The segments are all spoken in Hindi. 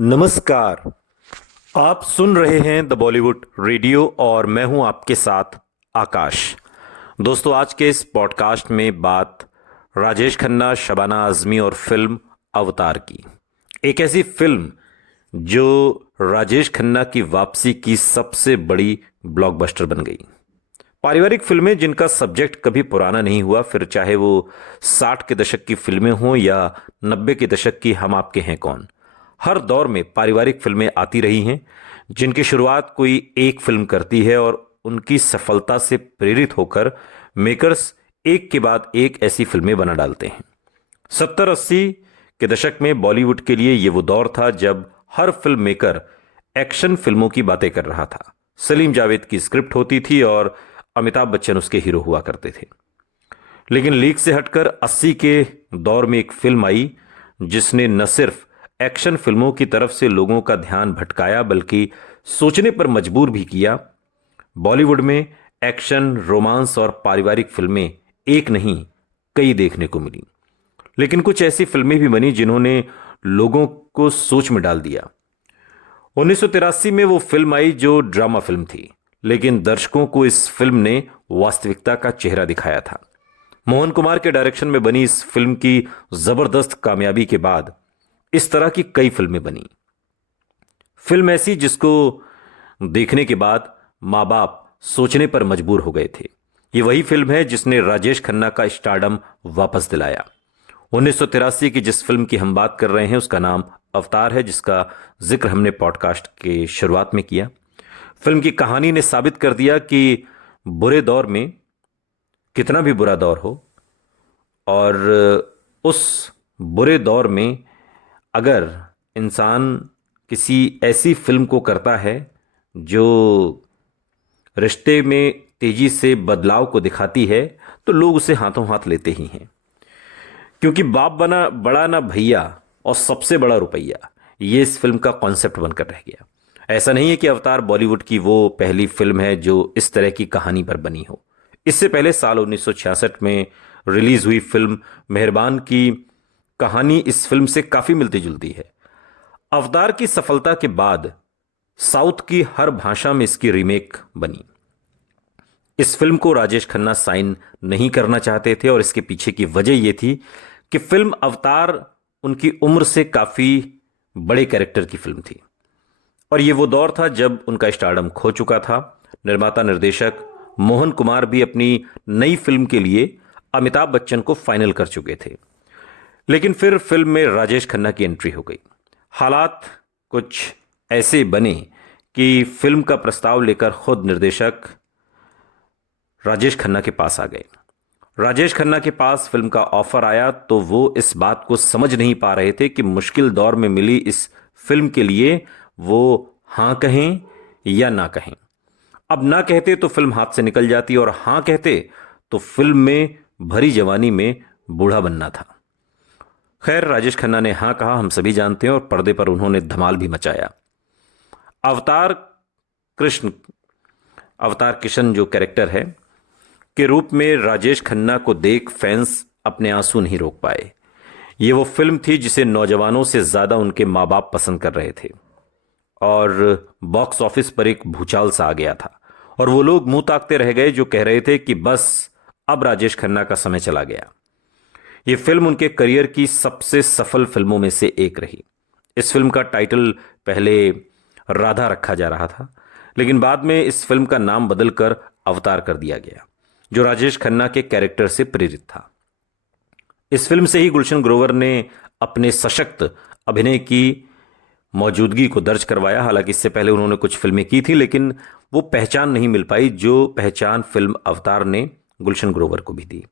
नमस्कार। आप सुन रहे हैं द बॉलीवुड रेडियो और मैं हूं आपके साथ आकाश। दोस्तों, आज के इस पॉडकास्ट में बात राजेश खन्ना, शबाना आजमी और फिल्म अवतार की। एक ऐसी फिल्म जो राजेश खन्ना की वापसी की सबसे बड़ी ब्लॉकबस्टर बन गई। पारिवारिक फिल्में जिनका सब्जेक्ट कभी पुराना नहीं हुआ, फिर चाहे वो 60 के दशक की फिल्में हों या 90 के दशक की हम आपके हैं कौन, हर दौर में पारिवारिक फिल्में आती रही हैं जिनकी शुरुआत कोई एक फिल्म करती है और उनकी सफलता से प्रेरित होकर मेकर्स एक के बाद एक ऐसी फिल्में बना डालते हैं। 70-80 के दशक में बॉलीवुड के लिए ये वो दौर था जब हर फिल्म मेकर एक्शन फिल्मों की बातें कर रहा था। सलीम जावेद की स्क्रिप्ट होती थी और अमिताभ बच्चन उसके हीरो हुआ करते थे। लेकिन लीक से हटकर 80 के दौर में एक फिल्म आई जिसने न सिर्फ एक्शन फिल्मों की तरफ से लोगों का ध्यान भटकाया बल्कि सोचने पर मजबूर भी किया। बॉलीवुड में एक्शन, रोमांस और पारिवारिक फिल्में एक नहीं कई देखने को मिली। लेकिन कुछ ऐसी फिल्में भी बनी जिन्होंने लोगों को सोच में डाल दिया। 1983 में वो फिल्म आई जो ड्रामा फिल्म थी, लेकिन दर्शकों को इस फिल्म ने वास्तविकता का चेहरा दिखाया था। मोहन कुमार के डायरेक्शन में बनी इस फिल्म की जबरदस्त कामयाबी के बाद इस तरह की कई फिल्में बनी। फिल्म ऐसी जिसको देखने के बाद माँ बाप सोचने पर मजबूर हो गए थे। ये वही फिल्म है जिसने राजेश खन्ना का स्टारडम वापस दिलाया। 1983 की जिस फिल्म की हम बात कर रहे हैं उसका नाम अवतार है, जिसका जिक्र हमने पॉडकास्ट के शुरुआत में किया। फिल्म की कहानी ने साबित कर दिया कि बुरे दौर में, कितना भी बुरा दौर हो, और उस बुरे दौर में अगर इंसान किसी ऐसी फिल्म को करता है जो रिश्ते में तेजी से बदलाव को दिखाती है, तो लोग उसे हाथों हाथ लेते ही हैं। क्योंकि बाप बना बड़ा ना भैया और सबसे बड़ा रुपया, ये इस फिल्म का कॉन्सेप्ट बनकर रह गया। ऐसा नहीं है कि अवतार बॉलीवुड की वो पहली फिल्म है जो इस तरह की कहानी पर बनी हो। इससे पहले साल 1966 में रिलीज हुई फिल्म मेहरबान की कहानी इस फिल्म से काफी मिलती जुलती है। अवतार की सफलता के बाद साउथ की हर भाषा में इसकी रीमेक बनी। इस फिल्म को राजेश खन्ना साइन नहीं करना चाहते थे और इसके पीछे की वजह यह थी कि फिल्म अवतार उनकी उम्र से काफी बड़े कैरेक्टर की फिल्म थी और यह वो दौर था जब उनका स्टारडम खो चुका था। निर्माता निर्देशक मोहन कुमार भी अपनी नई फिल्म के लिए अमिताभ बच्चन को फाइनल कर चुके थे। लेकिन फिर फिल्म में राजेश खन्ना की एंट्री हो गई। हालात कुछ ऐसे बने कि फिल्म का प्रस्ताव लेकर खुद निर्देशक राजेश खन्ना के पास आ गए। राजेश खन्ना के पास फिल्म का ऑफर आया तो वो इस बात को समझ नहीं पा रहे थे कि मुश्किल दौर में मिली इस फिल्म के लिए वो हां कहें या ना कहें। अब ना कहते तो फिल्म हाथ से निकल जाती और हां कहते तो फिल्म में भरी जवानी में बूढ़ा बनना था। खैर, राजेश खन्ना ने हां कहा, हम सभी जानते हैं, और पर्दे पर उन्होंने धमाल भी मचाया। अवतार कृष्ण अवतार किशन जो कैरेक्टर है के रूप में राजेश खन्ना को देख फैंस अपने आंसू नहीं रोक पाए। ये वो फिल्म थी जिसे नौजवानों से ज्यादा उनके माँ बाप पसंद कर रहे थे और बॉक्स ऑफिस पर एक भूचाल सा आ गया था और वो लोग मुंह ताकते रह गए जो कह रहे थे कि बस अब राजेश खन्ना का समय चला गया। ये फिल्म उनके करियर की सबसे सफल फिल्मों में से एक रही। इस फिल्म का टाइटल पहले राधा रखा जा रहा था, लेकिन बाद में इस फिल्म का नाम बदलकर अवतार कर दिया गया, जो राजेश खन्ना के कैरेक्टर से प्रेरित था। इस फिल्म से ही गुलशन ग्रोवर ने अपने सशक्त अभिनय की मौजूदगी को दर्ज करवाया। हालांकि इससे पहले उन्होंने कुछ फिल्में की थी, लेकिन वो पहचान नहीं मिल पाई जो पहचान फिल्म अवतार ने गुलशन ग्रोवर को भी दी।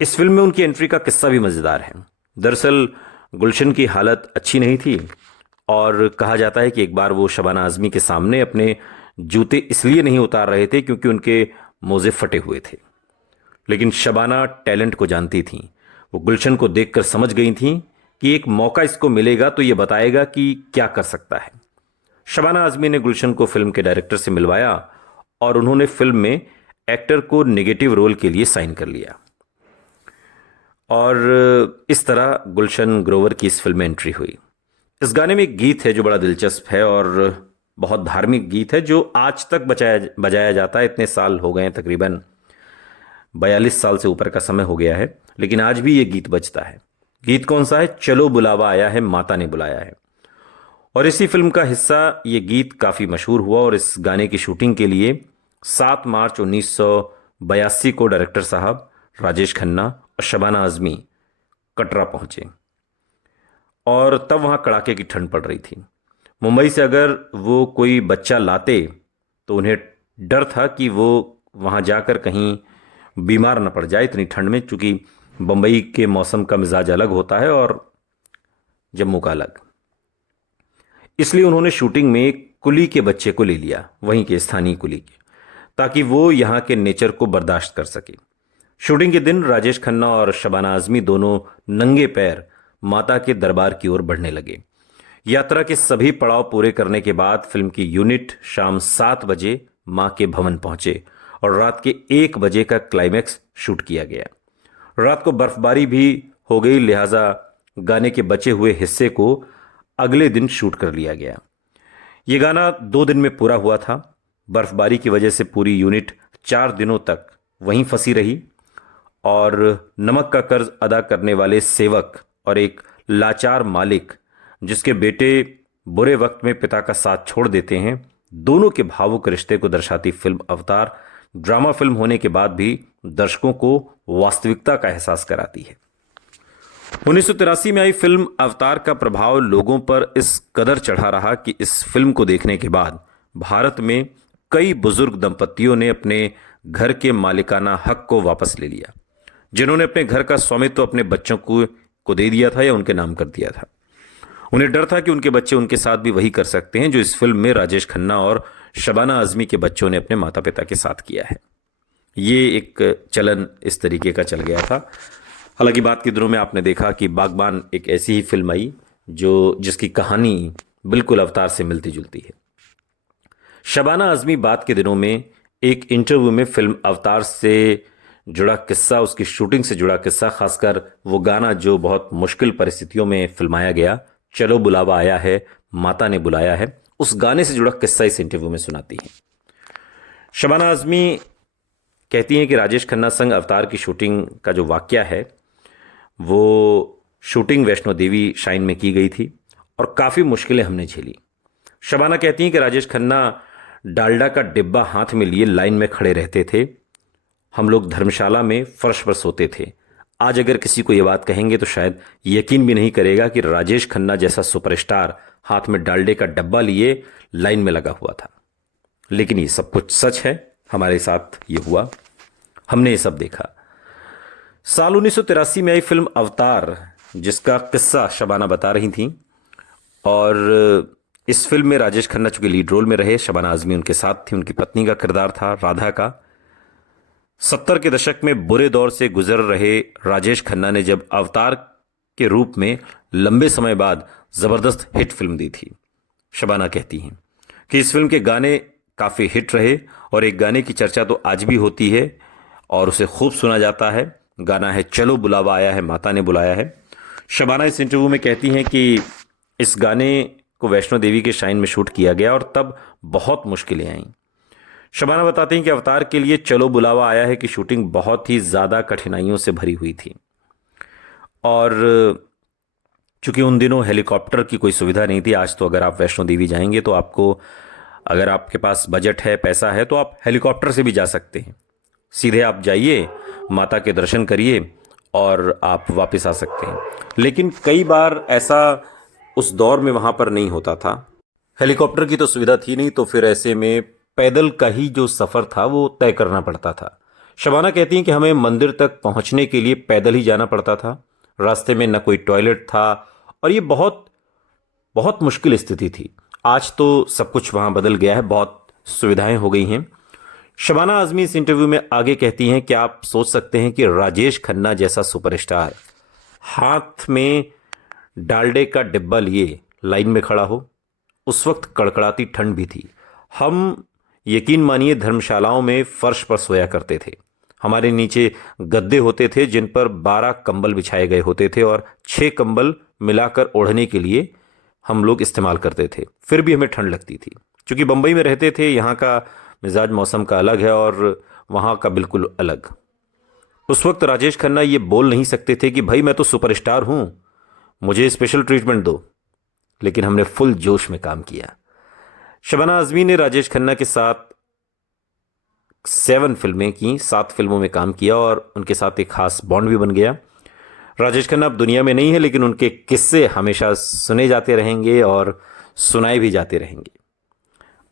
इस फिल्म में उनकी एंट्री का किस्सा भी मजेदार है। दरअसल गुलशन की हालत अच्छी नहीं थी और कहा जाता है कि एक बार वो शबाना आजमी के सामने अपने जूते इसलिए नहीं उतार रहे थे क्योंकि उनके मोजे फटे हुए थे। लेकिन शबाना टैलेंट को जानती थी। वो गुलशन को देखकर समझ गई थी कि एक मौका इसको मिलेगा तो ये बताएगा कि क्या कर सकता है। शबाना आजमी ने गुलशन को फिल्म के डायरेक्टर से मिलवाया और उन्होंने फिल्म में एक्टर को नेगेटिव रोल के लिए साइन कर लिया और इस तरह गुलशन ग्रोवर की इस फिल्म में एंट्री हुई। इस गाने में एक गीत है जो बड़ा दिलचस्प है और बहुत धार्मिक गीत है, जो आज तक बजाया जाता है। इतने साल हो गए हैं, तकरीबन 42 साल से ऊपर का समय हो गया है, लेकिन आज भी ये गीत बजता है। गीत कौन सा है? चलो बुलावा आया है, माता ने बुलाया है। और इसी फिल्म का हिस्सा ये गीत काफ़ी मशहूर हुआ और इस गाने की शूटिंग के लिए 7 मार्च 1982 को डायरेक्टर साहब राजेश खन्ना और शबाना आज़मी कटरा पहुंचे। और तब वहाँ कड़ाके की ठंड पड़ रही थी। मुंबई से अगर वो कोई बच्चा लाते तो उन्हें डर था कि वो वहाँ जाकर कहीं बीमार न पड़ जाए इतनी ठंड में, चूँकि बम्बई के मौसम का मिजाज अलग होता है और जम्मू का अलग। इसलिए उन्होंने शूटिंग में एक कुली के बच्चे को ले लिया, वहीं के स्थानीय कुली के, ताकि वो यहाँ के नेचर को बर्दाश्त कर सके। शूटिंग के दिन राजेश खन्ना और शबाना आज़मी दोनों नंगे पैर माता के दरबार की ओर बढ़ने लगे। यात्रा के सभी पड़ाव पूरे करने के बाद फिल्म की यूनिट शाम 7 बजे मां के भवन पहुंचे और रात के 1 बजे का क्लाइमैक्स शूट किया गया। रात को बर्फबारी भी हो गई, लिहाजा गाने के बचे हुए हिस्से को अगले दिन शूट कर लिया गया। ये गाना 2 दिन में पूरा हुआ था। बर्फबारी की वजह से पूरी यूनिट 4 दिनों तक वहीं फंसी रही और नमक का कर्ज अदा करने वाले सेवक और एक लाचार मालिक जिसके बेटे बुरे वक्त में पिता का साथ छोड़ देते हैं, दोनों के भावुक रिश्ते को दर्शाती फिल्म अवतार ड्रामा फिल्म होने के बाद भी दर्शकों को वास्तविकता का एहसास कराती है। 1983 में आई फिल्म अवतार का प्रभाव लोगों पर इस कदर चढ़ा रहा कि इस फिल्म को देखने के बाद भारत में कई बुजुर्ग दंपतियों ने अपने घर के मालिकाना हक को वापस ले लिया, जिन्होंने अपने घर का स्वामित्व अपने बच्चों को दे दिया था या उनके नाम कर दिया था। उन्हें डर था कि उनके बच्चे उनके साथ भी वही कर सकते हैं जो इस फिल्म में राजेश खन्ना और शबाना आज़मी के बच्चों ने अपने माता पिता के साथ किया है। ये एक चलन इस तरीके का चल गया था। हालांकि बात के दिनों में आपने देखा कि बागबान एक ऐसी ही फिल्म आई जिसकी कहानी बिल्कुल अवतार से मिलती जुलती है। शबाना आज़मी बात के दिनों में एक इंटरव्यू में फिल्म अवतार से जुड़ा किस्सा, उसकी शूटिंग से जुड़ा किस्सा, खासकर वो गाना जो बहुत मुश्किल परिस्थितियों में फिल्माया गया, चलो बुलावा आया है, माता ने बुलाया है, उस गाने से जुड़ा किस्सा इस इंटरव्यू में सुनाती हैं। शबाना आज़मी कहती हैं कि राजेश खन्ना संग अवतार की शूटिंग का जो वाकया है वो शूटिंग वैष्णो देवी शाइन में की गई थी और काफ़ी मुश्किलें हमने झेली। शबाना कहती हैं कि राजेश खन्ना डालडा का डिब्बा हाथ में लिए लाइन में खड़े रहते थे। हम लोग धर्मशाला में फर्श पर सोते थे। आज अगर किसी को ये बात कहेंगे तो शायद यकीन भी नहीं करेगा कि राजेश खन्ना जैसा सुपरस्टार हाथ में डालडे का डब्बा लिए लाइन में लगा हुआ था। लेकिन ये सब कुछ सच है, हमारे साथ ये हुआ, हमने ये सब देखा। साल 1983 में आई फिल्म अवतार, जिसका किस्सा शबाना बता रही थी, और इस फिल्म में राजेश खन्ना चूंकि लीड रोल में रहे, शबाना आज़मी उनके साथ थी, उनकी पत्नी का किरदार था राधा का। 70 के दशक में बुरे दौर से गुजर रहे राजेश खन्ना ने जब अवतार के रूप में लंबे समय बाद जबरदस्त हिट फिल्म दी थी। शबाना कहती हैं कि इस फिल्म के गाने काफ़ी हिट रहे और एक गाने की चर्चा तो आज भी होती है और उसे खूब सुना जाता है। गाना है चलो बुलावा आया है, माता ने बुलाया है। शबाना इस इंटरव्यू में कहती हैं कि इस गाने को वैष्णो देवी के शाइन में शूट किया गया और तब बहुत मुश्किलें आईं। शबाना बताती हैं कि अवतार के लिए चलो बुलावा आया है कि शूटिंग बहुत ही ज़्यादा कठिनाइयों से भरी हुई थी और चूंकि उन दिनों हेलीकॉप्टर की कोई सुविधा नहीं थी। आज तो अगर आप वैष्णो देवी जाएंगे तो आपको, अगर आपके पास बजट है, पैसा है, तो आप हेलीकॉप्टर से भी जा सकते हैं। सीधे आप जाइए, माता के दर्शन करिए और आप वापस आ सकते हैं। लेकिन कई बार ऐसा उस दौर में वहाँ पर नहीं होता था, हेलीकॉप्टर की तो सुविधा थी नहीं, तो फिर ऐसे में पैदल का ही जो सफ़र था वो तय करना पड़ता था। शबाना कहती हैं कि हमें मंदिर तक पहुँचने के लिए पैदल ही जाना पड़ता था। रास्ते में न कोई टॉयलेट था और ये बहुत बहुत मुश्किल स्थिति थी। आज तो सब कुछ वहाँ बदल गया है, बहुत सुविधाएं हो गई हैं। शबाना आज़मी इस इंटरव्यू में आगे कहती हैं कि आप सोच सकते हैं कि राजेश खन्ना जैसा सुपरस्टार हाथ में डालडे का डिब्बा लिए लाइन में खड़ा हो। उस वक्त कड़कड़ाती ठंड भी थी। हम, यकीन मानिए, धर्मशालाओं में फर्श पर सोया करते थे। हमारे नीचे गद्दे होते थे जिन पर 12 कंबल बिछाए गए होते थे और 6 कंबल मिलाकर ओढ़ने के लिए हम लोग इस्तेमाल करते थे, फिर भी हमें ठंड लगती थी। क्योंकि बम्बई में रहते थे, यहाँ का मिजाज मौसम का अलग है और वहाँ का बिल्कुल अलग। उस वक्त राजेश खन्ना ये बोल नहीं सकते थे कि भाई मैं तो सुपरस्टार हूँ, मुझे स्पेशल ट्रीटमेंट दो, लेकिन हमने फुल जोश में काम किया। शबाना आजमी ने राजेश खन्ना के साथ 7 फिल्में की, 7 फिल्मों में काम किया और उनके साथ एक खास बॉन्ड भी बन गया। राजेश खन्ना अब दुनिया में नहीं है, लेकिन उनके किस्से हमेशा सुने जाते रहेंगे और सुनाए भी जाते रहेंगे।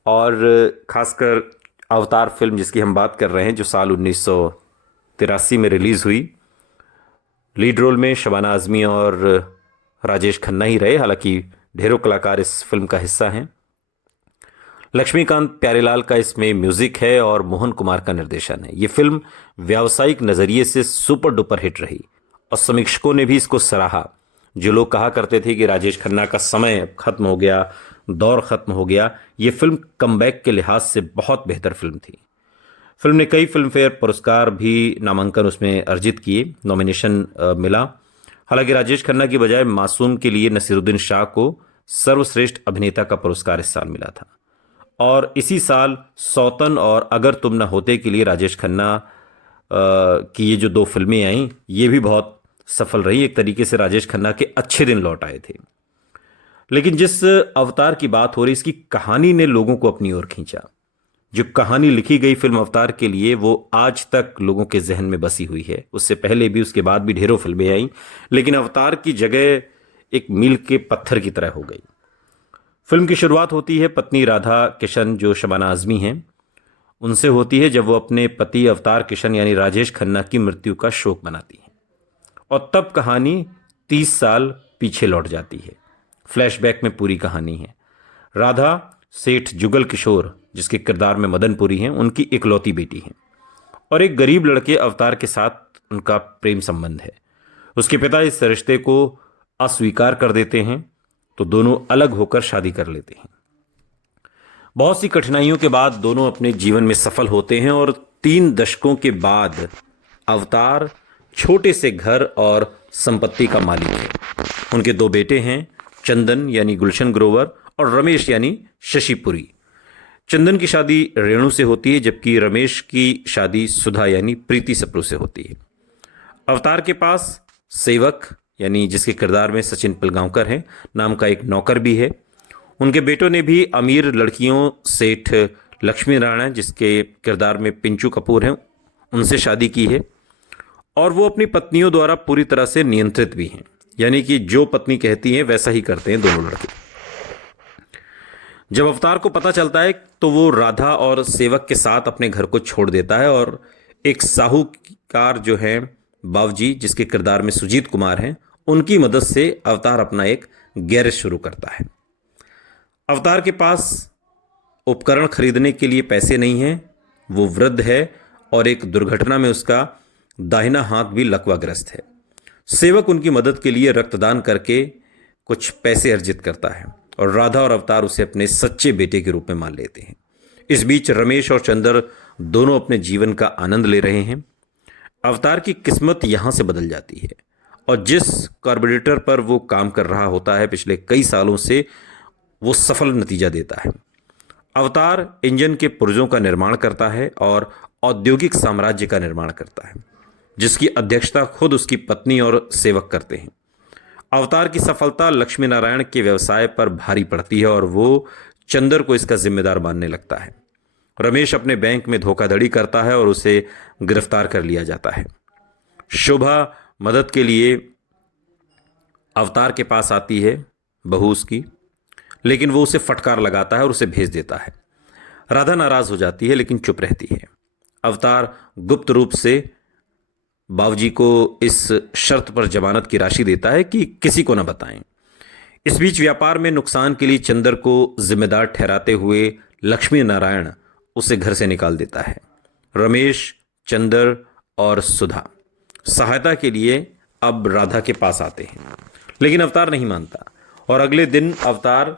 और खासकर अवतार फिल्म जिसकी हम बात कर रहे हैं, जो साल 1983 में रिलीज़ हुई, लीड रोल में शबाना आजमी और राजेश खन्ना ही रहे, हालांकि ढेरों कलाकार इस फिल्म का हिस्सा हैं। लक्ष्मीकांत प्यारेलाल का इसमें म्यूजिक है और मोहन कुमार का निर्देशन है। ये फिल्म व्यावसायिक नज़रिए से सुपर डुपर हिट रही और समीक्षकों ने भी इसको सराहा। जो लोग कहा करते थे कि राजेश खन्ना का समय खत्म हो गया, दौर खत्म हो गया, ये फिल्म कमबैक के लिहाज से बहुत बेहतर फिल्म थी। फिल्म ने कई फिल्म फेयर पुरस्कार भी, नामांकन उसमें अर्जित किए, नॉमिनेशन मिला। हालांकि राजेश खन्ना की बजाय मासूम के लिए नसीरुद्दीन शाह को सर्वश्रेष्ठ अभिनेता का पुरस्कार इस साल मिला था। और इसी साल सौतन और अगर तुम न होते के लिए राजेश खन्ना की ये जो 2 फिल्में आईं, ये भी बहुत सफल रही। एक तरीके से राजेश खन्ना के अच्छे दिन लौट आए थे। लेकिन जिस अवतार की बात हो रही, इसकी कहानी ने लोगों को अपनी ओर खींचा। जो कहानी लिखी गई फिल्म अवतार के लिए, वो आज तक लोगों के जहन में बसी हुई है। उससे पहले भी, उसके बाद भी ढेरों फिल्में आई, लेकिन अवतार की जगह एक मील के पत्थर की तरह हो गई। फिल्म की शुरुआत होती है पत्नी राधा किशन, जो शबाना आजमी हैं, उनसे होती है जब वो अपने पति अवतार किशन यानी राजेश खन्ना की मृत्यु का शोक मनाती हैं। और तब कहानी 30 साल पीछे लौट जाती है। फ्लैशबैक में पूरी कहानी है। राधा सेठ जुगल किशोर, जिसके किरदार में मदनपुरी हैं, उनकी इकलौती बेटी हैं और एक गरीब लड़के अवतार के साथ उनका प्रेम संबंध है। उसके पिता इस रिश्ते को अस्वीकार कर देते हैं, तो दोनों अलग होकर शादी कर लेते हैं। बहुत सी कठिनाइयों के बाद दोनों अपने जीवन में सफल होते हैं और 3 दशकों के बाद अवतार छोटे से घर और संपत्ति का मालिक है। उनके 2 बेटे हैं, चंदन यानी गुलशन ग्रोवर और रमेश यानी शशिपुरी। चंदन की शादी रेणु से होती है, जबकि रमेश की शादी सुधा यानी प्रीति सप्रू से होती है। अवतार के पास सेवक यानी जिसके किरदार में सचिन पिलगांवकर हैं नाम का एक नौकर भी है। उनके बेटों ने भी अमीर लड़कियों सेठ लक्ष्मी नारायण, जिसके किरदार में पिंचू कपूर हैं, उनसे शादी की है। और वो अपनी पत्नियों द्वारा पूरी तरह से नियंत्रित भी हैं, यानी कि जो पत्नी कहती हैं वैसा ही करते हैं दोनों लड़के। जब अवतार को पता चलता है तो वो राधा और सेवक के साथ अपने घर को छोड़ देता है और एक साहूकार जो है बावजी, जिसके किरदार में सुजीत कुमार हैं, उनकी मदद से अवतार अपना एक गैरेज शुरू करता है। अवतार के पास उपकरण खरीदने के लिए पैसे नहीं हैं, वो वृद्ध है और एक दुर्घटना में उसका दाहिना हाथ भी लकवाग्रस्त है। सेवक उनकी मदद के लिए रक्तदान करके कुछ पैसे अर्जित करता है और राधा और अवतार उसे अपने सच्चे बेटे के रूप में मान लेते हैं। इस बीच रमेश और चंदर दोनों अपने जीवन का आनंद ले रहे हैं। अवतार की किस्मत यहाँ से बदल जाती है और जिस कार्बोरेटर पर वो काम कर रहा होता है पिछले कई सालों से, वो सफल नतीजा देता है। अवतार इंजन के पुर्जों का निर्माण करता है और औद्योगिक साम्राज्य का निर्माण करता है, जिसकी अध्यक्षता खुद उसकी पत्नी और सेवक करते हैं। अवतार की सफलता लक्ष्मी नारायण के व्यवसाय पर भारी पड़ती है और वो चंदर को इसका जिम्मेदार मानने लगता है। रमेश अपने बैंक में धोखाधड़ी करता है और उसे गिरफ्तार कर लिया जाता है। शोभा मदद के लिए अवतार के पास आती है, बहू उसकी, लेकिन वो उसे फटकार लगाता है और उसे भेज देता है। राधा नाराज हो जाती है लेकिन चुप रहती है। अवतार गुप्त रूप से बावजी को इस शर्त पर जमानत की राशि देता है कि किसी को न बताएं। इस बीच व्यापार में नुकसान के लिए चंदर को जिम्मेदार ठहराते हुए लक्ष्मी नारायण उसे घर से निकाल देता है। रमेश, चंदर और सुधा सहायता के लिए अब राधा के पास आते हैं, लेकिन अवतार नहीं मानता और अगले दिन अवतार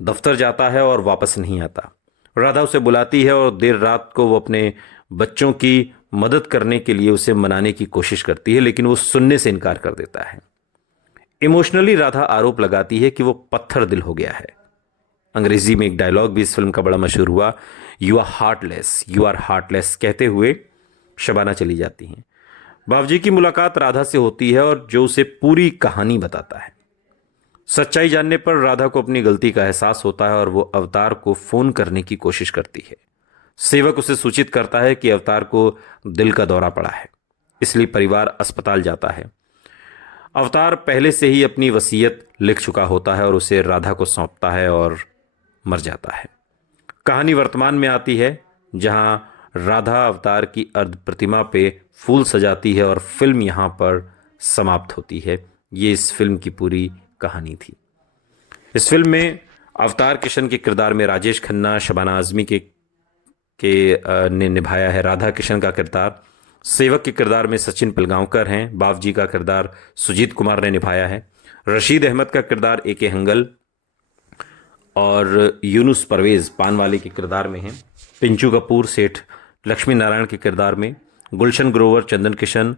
दफ्तर जाता है और वापस नहीं आता। राधा उसे बुलाती है और देर रात को वो अपने बच्चों की मदद करने के लिए उसे मनाने की कोशिश करती है, लेकिन वो सुनने से इनकार कर देता है। इमोशनली राधा आरोप लगाती है कि वो पत्थर दिल हो गया है। अंग्रेजी में एक डायलॉग भी इस फिल्म का बड़ा मशहूर हुआ, यू आर हार्टलेस कहते हुए शबाना चली जाती हैं। बावजी की मुलाकात राधा से होती है और जो उसे पूरी कहानी बताता है। सच्चाई जानने पर राधा को अपनी गलती का एहसास होता है और वो अवतार को फोन करने की कोशिश करती है। सेवक उसे सूचित करता है कि अवतार को दिल का दौरा पड़ा है, इसलिए परिवार अस्पताल जाता है। अवतार पहले से ही अपनी वसीयत लिख चुका होता है और उसे राधा को सौंपता है और मर जाता है। कहानी वर्तमान में आती है, जहां राधा अवतार की अर्ध प्रतिमा पे फूल सजाती है और फिल्म यहां पर समाप्त होती है। ये इस फिल्म की पूरी कहानी थी। इस फिल्म में अवतार किशन के किरदार में राजेश खन्ना, शबाना आजमी ने निभाया है राधा किशन का किरदार। सेवक के किरदार में सचिन पिलगांवकर हैं। बावजी का किरदार सुजीत कुमार ने निभाया है। रशीद अहमद का किरदार ए.के. हंगल और यूनुस परवेज पानवाले के किरदार में हैं। पिंचू कपूर सेठ लक्ष्मी नारायण के किरदार में, गुलशन ग्रोवर चंदन किशन,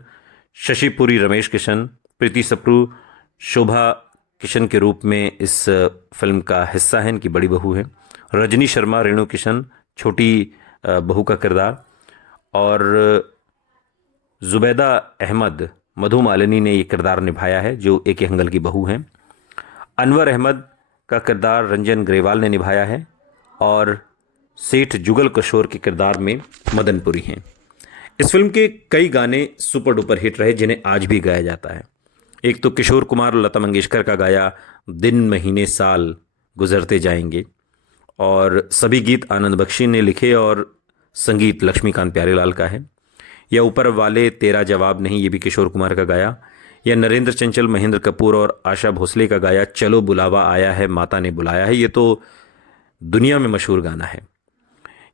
शशिपुरी रमेश किशन, प्रीति सप्रू शोभा किशन के रूप में इस फिल्म का हिस्सा है, इनकी बड़ी बहू है। रजनी शर्मा रेणु किशन छोटी बहू का किरदार, और जुबैदा अहमद मधुमालिनी ने ये किरदार निभाया है जो ए.के. हंगल की बहू हैं। अनवर अहमद का किरदार रंजन ग्रेवाल ने निभाया है और सेठ जुगल किशोर के किरदार में मदनपुरी हैं। इस फिल्म के कई गाने सुपर डुपर हिट रहे जिन्हें आज भी गाया जाता है। एक तो किशोर कुमार और लता मंगेशकर का गाया दिन महीने साल गुजरते जाएंगे, और सभी गीत आनंद बख्शी ने लिखे और संगीत लक्ष्मीकांत प्यारेलाल का है। या ऊपर वाले तेरा जवाब नहीं, ये भी किशोर कुमार का गाया। या नरेंद्र चंचल, महेंद्र कपूर और आशा भोसले का गाया चलो बुलावा आया है माता ने बुलाया है, ये तो दुनिया में मशहूर गाना है।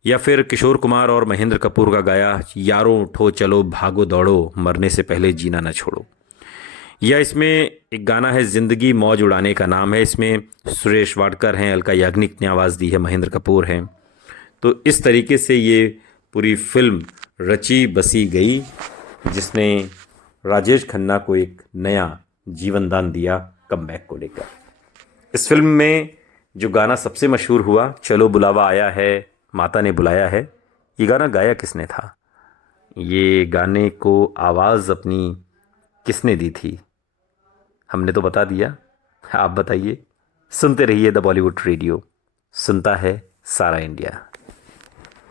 या फिर किशोर कुमार और महेंद्र कपूर का गाया यारों उठो चलो भागो दौड़ो मरने से पहले जीना न छोड़ो। या इसमें एक गाना है जिंदगी मौज उड़ाने का नाम है, इसमें सुरेश वाडकर हैं, अलका याग्निक ने आवाज़ दी है, महेंद्र कपूर हैं। तो इस तरीके से ये पूरी फिल्म रची बसी गई, जिसने राजेश खन्ना को एक नया जीवन दान दिया कमबैक को लेकर। इस फिल्म में जो गाना सबसे मशहूर हुआ, चलो बुलावा आया है माता ने बुलाया है, ये गाना गाया किसने था? ये गाने को आवाज़ अपनी किसने दी थी? हमने तो बता दिया, आप बताइए। सुनते रहिए द बॉलीवुड रेडियो, सुनता है सारा इंडिया।